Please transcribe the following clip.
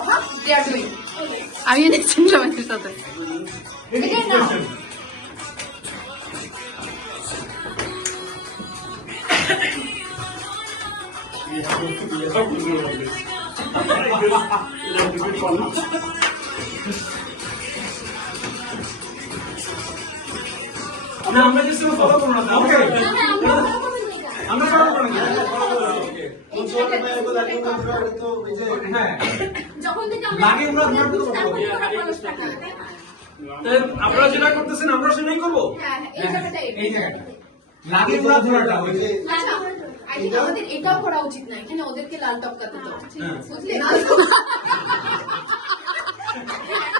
huh? They are doing. আমি এনেছি সবাইকে সাথে Begin now. না আমরা কিছু ফলো করব না ওকে আমরা ফলো করব না হ্যাঁ যখন থেকে লাগে আমরা ধরতে পারবো আপনারা যেটা করতেছেন আমরা সেটাই করব হ্যাঁ এই জায়গাটা এই জায়গাটা লাগে আমরা ধরাটা ওই যে আচ্ছা আই থিংক আমাদের এটাও করা উচিত না এখানে ওদেরকে লাল টপকাতে দাও বুঝলে